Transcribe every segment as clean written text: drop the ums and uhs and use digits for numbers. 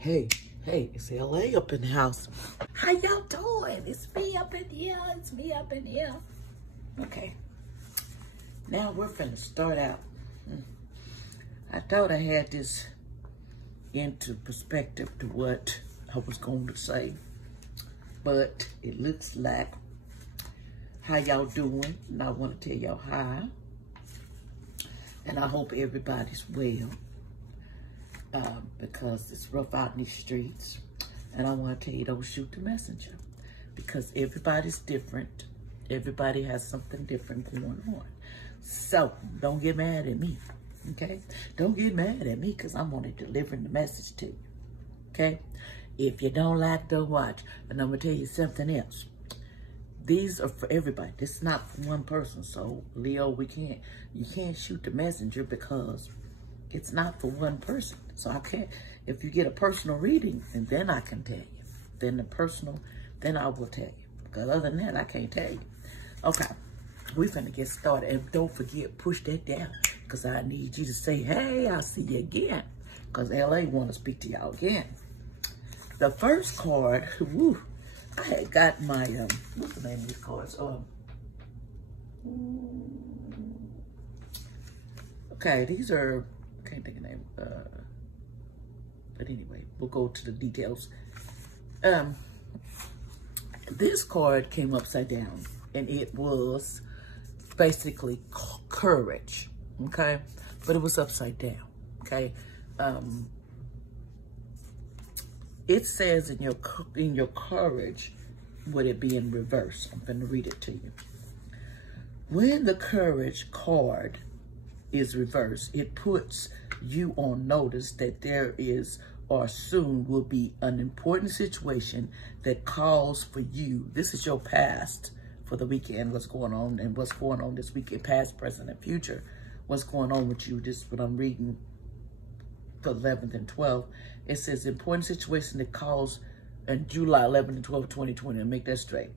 Hey, it's LA up in the house. How y'all doing? It's me up in here. It's me up in here. Okay. Now we're finna start out. I thought I had this into perspective to what I was going to say, but it looks like how y'all doing, and I want to tell y'all hi, and I hope everybody's well. Because it's rough out in these streets. And I want to tell you, don't shoot the messenger. Because everybody's different. Everybody has something different going on. So, don't get mad at me, okay? Don't get mad at me because I'm only delivering the message to you, okay? If you don't like, don't watch. And I'm going to tell you something else. These are for everybody. This is not for one person. So, Leo, you can't shoot the messenger because it's not for one person. So I can't, if you get a personal reading, and then I can tell you. Then I will tell you. Because other than that, I can't tell you. Okay, we finna get started. And don't forget, push that down. Because I need you to say, hey, I'll see you again. Because LA want to speak to y'all again. The first card, woo, I had got my, what's the name of these cards? Okay, these are, I can't think of the name. But anyway, we'll go to the details. This card came upside down, and it was basically courage, okay? But it was upside down, okay? It says in your courage, would it be in reverse? I'm going to read it to you. When the courage card is reversed, it puts you on notice that there is or soon will be an important situation that calls for you. This is your past for the weekend, what's going on and what's going on this weekend, past, present, and future. What's going on with you, this is what I'm reading, the 11th and 12th. It says important situation that calls, and July 11 and 12, 2020, I'll make that straight.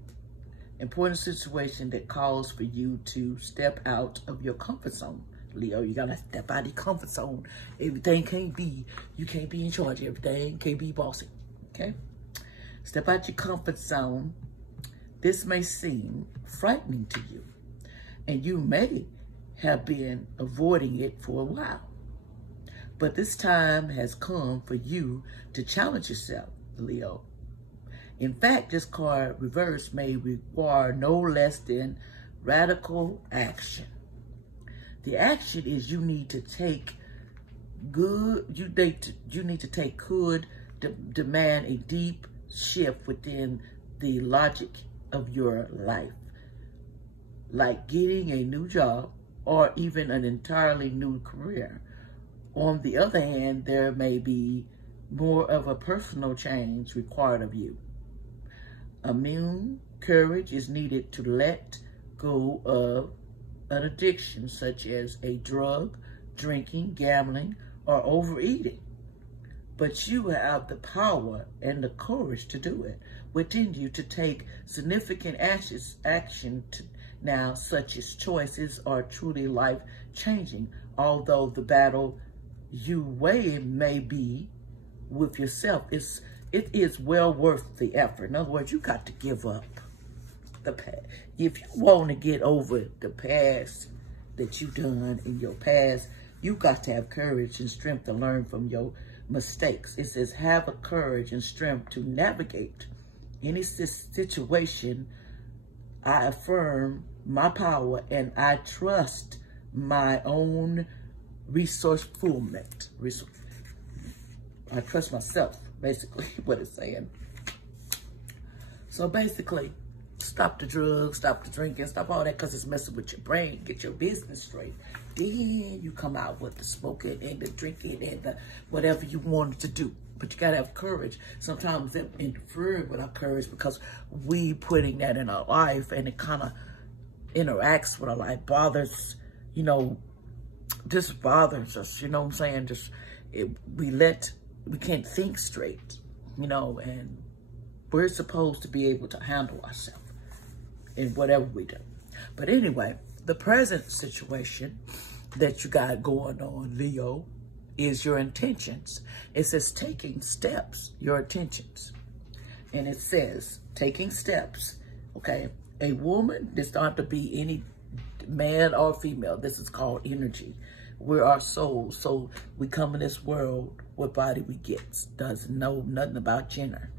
Important situation that calls for you to step out of your comfort zone. Leo, you gotta step out of your comfort zone. Everything you can't be in charge of everything, can't be bossy, okay? Step out your comfort zone. This may seem frightening to you, and you may have been avoiding it for a while. But this time has come for you to challenge yourself, Leo. In fact, this card reverse may require no less than radical action. The action is you need to take demand a deep shift within the logic of your life, like getting a new job or even an entirely new career. On the other hand, there may be more of a personal change required of you. Courage is needed to let go of an addiction such as a drug, drinking, gambling, or overeating. But you have the power and the courage to do it within you to take significant action now, such as choices are truly life-changing, although the battle you weigh may be with yourself. It is well worth the effort. In other words, you got to give up the past. If you want to get over the past that you've done in your past, you got to have courage and strength to learn from your mistakes. It says, have a courage and strength to navigate any situation. I affirm my power and I trust my own resourcefulness. I trust myself, basically, what it's saying. So basically, stop the drugs, stop the drinking, stop all that because it's messing with your brain. Get your business straight. Then you come out with the smoking and the drinking and the whatever you wanted to do. But you got to have courage. Sometimes it interferes with our courage because we putting that in our life and it kind of interacts with our life, bothers, you know, just bothers us, you know what I'm saying? We can't think straight, you know, and We're supposed to be able to handle ourselves in whatever we do. But anyway, the present situation that you got going on, Leo, is your intentions. It says taking steps, your intentions. And it says taking steps, okay? A woman, this don't have to be any man or female. This is called energy. We're our souls. So we come in this world, what body we get. Doesn't know nothing about gender.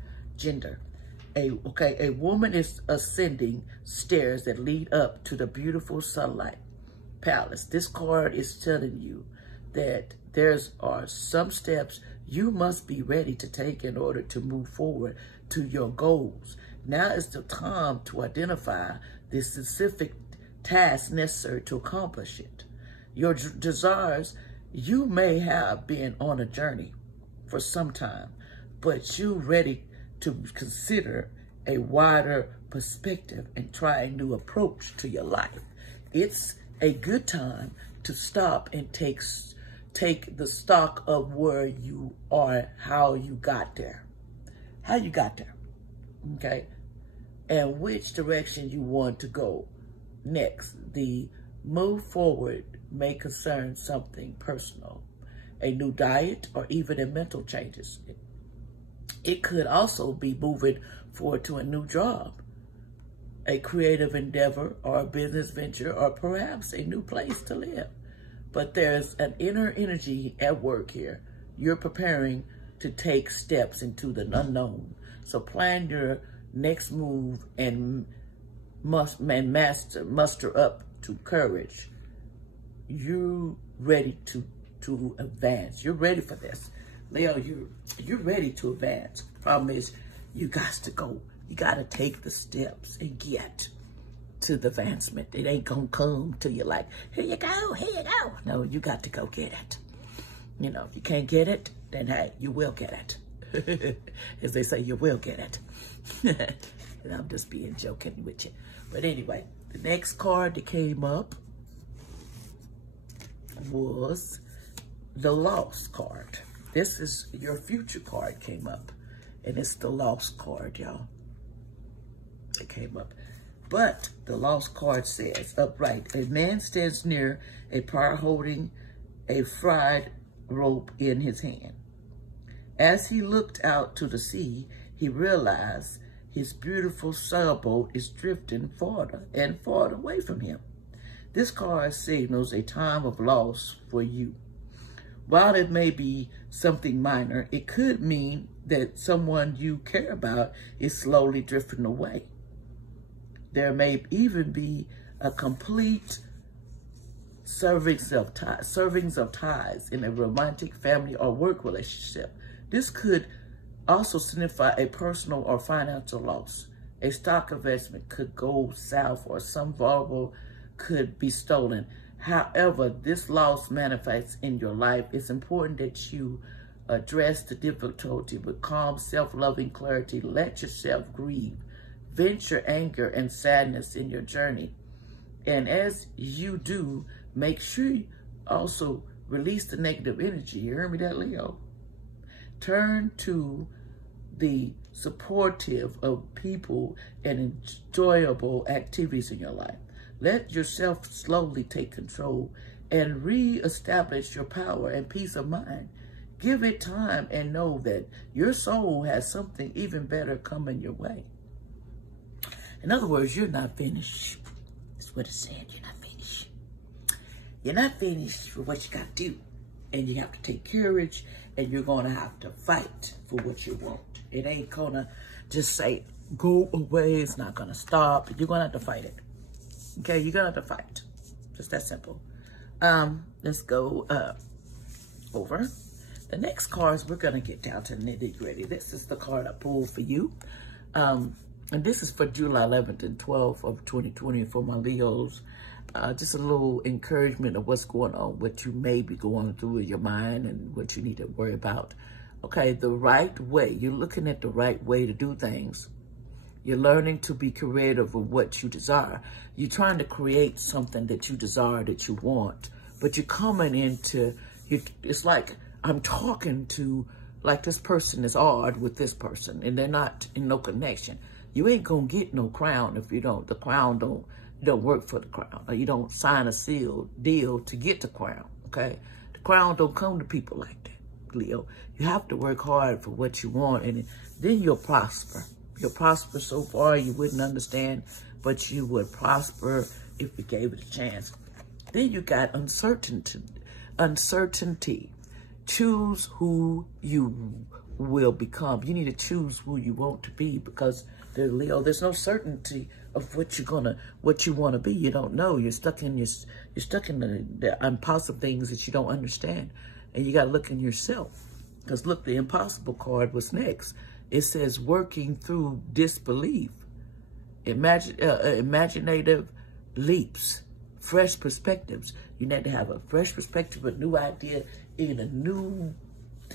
A woman is ascending stairs that lead up to the beautiful sunlight palace. This card is telling you that there are some steps you must be ready to take in order to move forward to your goals. Now is the time to identify the specific task necessary to accomplish it. Your desires, you may have been on a journey for some time, but you're ready to consider a wider perspective and try a new approach to your life. It's a good time to stop and take the stock of where you are, how you got there, okay? And which direction you want to go next. The move forward may concern something personal, a new diet, or even a mental changes. It could also be moving forward to a new job, a creative endeavor, or a business venture, or perhaps a new place to live. But there's an inner energy at work here. You're preparing to take steps into the unknown. So plan your next move and muster up to courage. You're ready to advance. You're ready for this. Leo, you're ready to advance. Problem is, you got to go. You got to take the steps and get to the advancement. It ain't gonna come to you like, here you go, here you go. No, you got to go get it. You know, if you can't get it, then hey, you will get it. As they say, you will get it. And I'm just being joking with you. But anyway, the next card that came up was the Lost card. This is your future card came up. And it's the Lost card, y'all. It came up. But the Lost card says, upright, a man stands near a pyre holding a fried rope in his hand. As he looked out to the sea, he realized his beautiful sailboat is drifting farther and farther away from him. This card signals a time of loss for you. While it may be something minor, it could mean that someone you care about is slowly drifting away. There may even be a complete servings of ties in a romantic, family, or work relationship. This could also signify a personal or financial loss. A stock investment could go south, or some valuable could be stolen. However, this loss manifests in your life. It's important that you address the difficulty with calm, self-loving clarity. Let yourself grieve. Vent your anger and sadness in your journey. And as you do, make sure you also release the negative energy. You heard me that, Leo? Turn to the supportive of people and enjoyable activities in your life. Let yourself slowly take control and reestablish your power and peace of mind. Give it time and know that your soul has something even better coming your way. In other words, you're not finished. That's what it said. You're not finished. You're not finished for what you got to do. And you have to take courage, and you're going to have to fight for what you want. It ain't going to just say, go away. It's not going to stop. You're going to have to fight it. Okay, you're going to have to fight. Just that simple. Let's go over. The next cards, we're going to get down to nitty-gritty. This is the card I pulled for you. And this is for July 11th and 12th of 2020 for my Leos. Just a little encouragement of what's going on, what you may be going through in your mind and what you need to worry about. Okay, the right way. You're looking at the right way to do things. You're learning to be creative of what you desire. You're trying to create something that you desire, that you want. But you're coming into, it's like I'm talking to like this person is odd with this person and they're not in no connection. You ain't gonna get no crown if the crown don't work for the crown, or you don't sign a seal deal to get the crown, okay? The crown don't come to people like that, Leo. You have to work hard for what you want, and then you'll prosper. You'll prosper so far you wouldn't understand, but you would prosper if you gave it a chance. Then you got uncertainty. Choose who you will become. You need to choose who you want to be, because Leo, there's no certainty of what you want to be. You don't know. You're stuck in the impossible things that you don't understand, and you got to look in yourself. Because look, the impossible card was next. It says working through disbelief, imaginative leaps, fresh perspectives. You need to have a fresh perspective, a new idea, in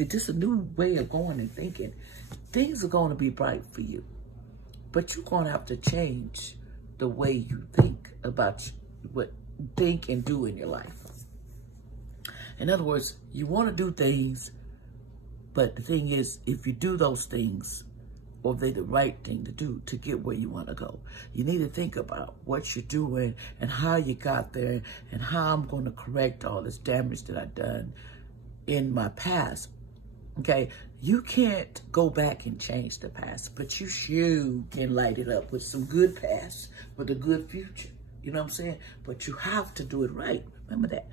just a new way of going and thinking. Things are going to be bright for you, but you're going to have to change the way you think about think and do in your life. In other words, you want to do things, but the thing is, if you do those things, or they're the right thing to do to get where you want to go, you need to think about what you're doing and how you got there, and how I'm going to correct all this damage that I've done in my past. Okay, you can't go back and change the past, but you sure can light it up with some good past, with a good future. You know what I'm saying? But you have to do it right. Remember that.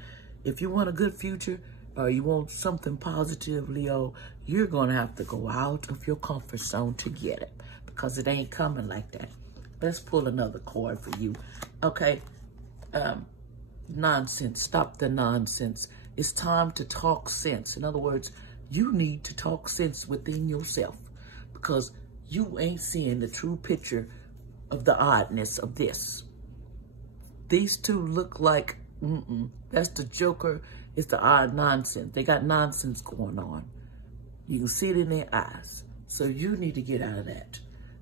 If you want a good future, or you want something positive, Leo, you're going to have to go out of your comfort zone to get it, because it ain't coming like that. Let's pull another card for you. Okay. Nonsense. Stop the nonsense. It's time to talk sense. In other words, you need to talk sense within yourself, because you ain't seeing the true picture of the oddness of this. These two look like, that's the Joker. It's the odd nonsense. They got nonsense going on. You can see it in their eyes. So you need to get out of that.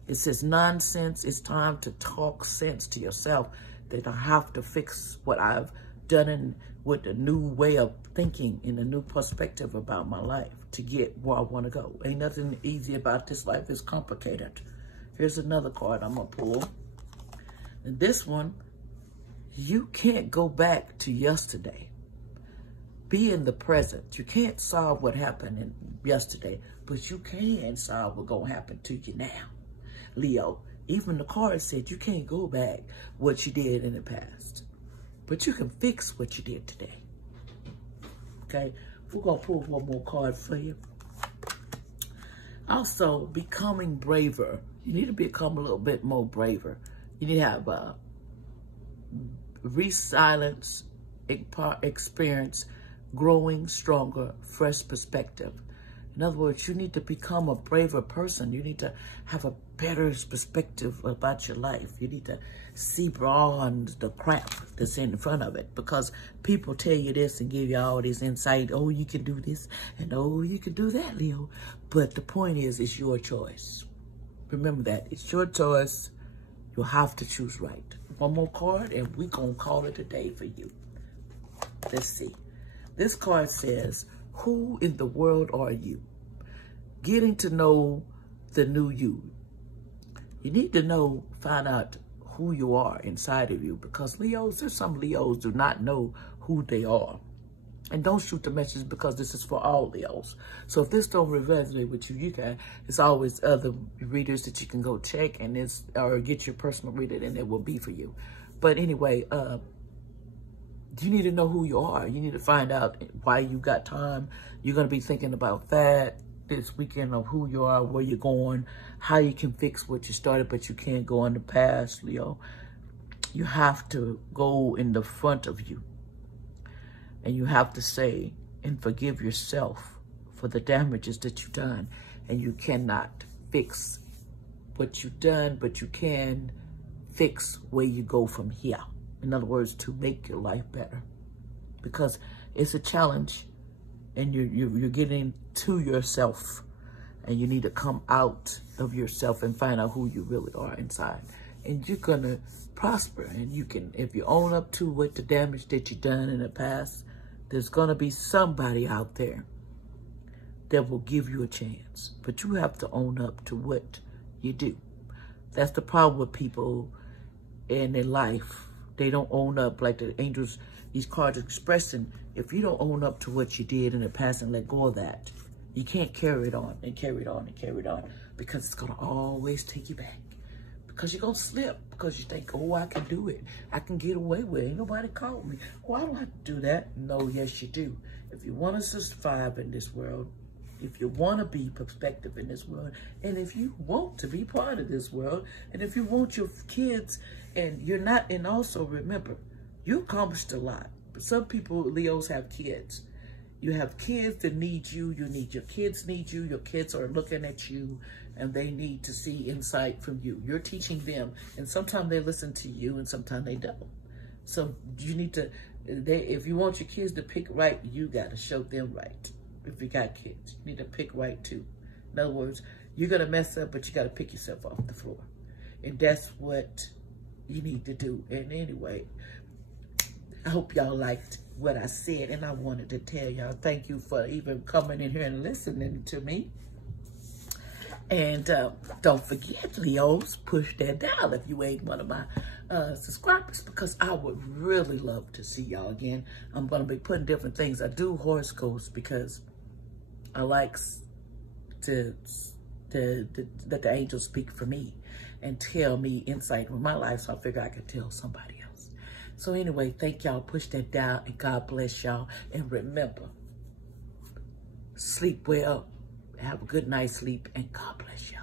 It says nonsense. It's time to talk sense to yourself, that I have to fix what I've done with a new way of thinking and a new perspective about my life to get where I want to go. Ain't nothing easy about this life. It's complicated. Here's another card I'm going to pull. And this one, you can't go back to yesterday. Be in the present. You can't solve what happened in yesterday, but you can solve what's going to happen to you now. Leo, even the card said you can't go back what you did in the past, but you can fix what you did today. Okay, we're going to pull one more card for you. Also, becoming braver. You need to become a little bit more braver. You need to have resilience, experience, growing stronger, fresh perspective. In other words, you need to become a braver person. You need to have a better perspective about your life. You need to see beyond the crap that's in front of it, because people tell you this and give you all this insight. Oh, you can do this, and oh, you can do that, Leo. But the point is, it's your choice. Remember that. It's your choice. You'll have to choose right. One more card, and we're going to call it a day for you. Let's see. This card says, who in the world are you? Getting to know the new you. You need to find out who you are inside of you, because Leos, there's some Leos do not know who they are. And don't shoot the message, because this is for all Leos. So if this don't resonate with you, it's always other readers that you can go check or get your personal reading, and it will be for you. But anyway, you need to know who you are. You need to find out why you got time. You're going to be thinking about that this weekend, of who you are, where you're going, how you can fix what you started, but you can't go in the past, Leo. You have to go in the front of you. And you have to say and forgive yourself for the damages that you've done. And you cannot fix what you've done, but you can fix where you go from here. In other words, to make your life better. Because it's a challenge, and you're getting to yourself, and you need to come out of yourself and find out who you really are inside. And you're going to prosper, and you can, if you own up to what the damage that you've done in the past, there's going to be somebody out there that will give you a chance. But you have to own up to what you do. That's the problem with people in their life. They don't own up like the angels, these cards are expressing. If you don't own up to what you did in the past and let go of that, you can't carry it on and carry it on and carry it on, because it's going to always take you back. Because you're going to slip, because you think, oh, I can do it. I can get away with it. Ain't nobody called me. Oh, I don't have to do that. No, yes, you do. If you want to survive in this world, if you want to be perspective in this world, and if you want to be part of this world, and if you want your kids, and you're not, and also remember, you accomplished a lot. But some people, Leos, have kids. You have kids that need you. You need your kids need you. Your kids are looking at you, and they need to see insight from you. You're teaching them, and sometimes they listen to you, and sometimes they don't. So you need to, if you want your kids to pick right, you got to show them right. If you got kids, you need to pick right too. In other words, you're going to mess up, but you got to pick yourself off the floor. And that's what you need to do. And anyway, I hope y'all liked what I said. And I wanted to tell y'all, thank you for even coming in here and listening to me. And don't forget, Leos, push that dial if you ain't one of my subscribers, because I would really love to see y'all again. I'm going to be putting different things. I do horoscopes because I like to let the angels speak for me and tell me insight in my life, so I figure I could tell somebody else. So anyway, thank y'all. Push that dial, and God bless y'all. And remember, sleep well, have a good night's sleep, and God bless y'all.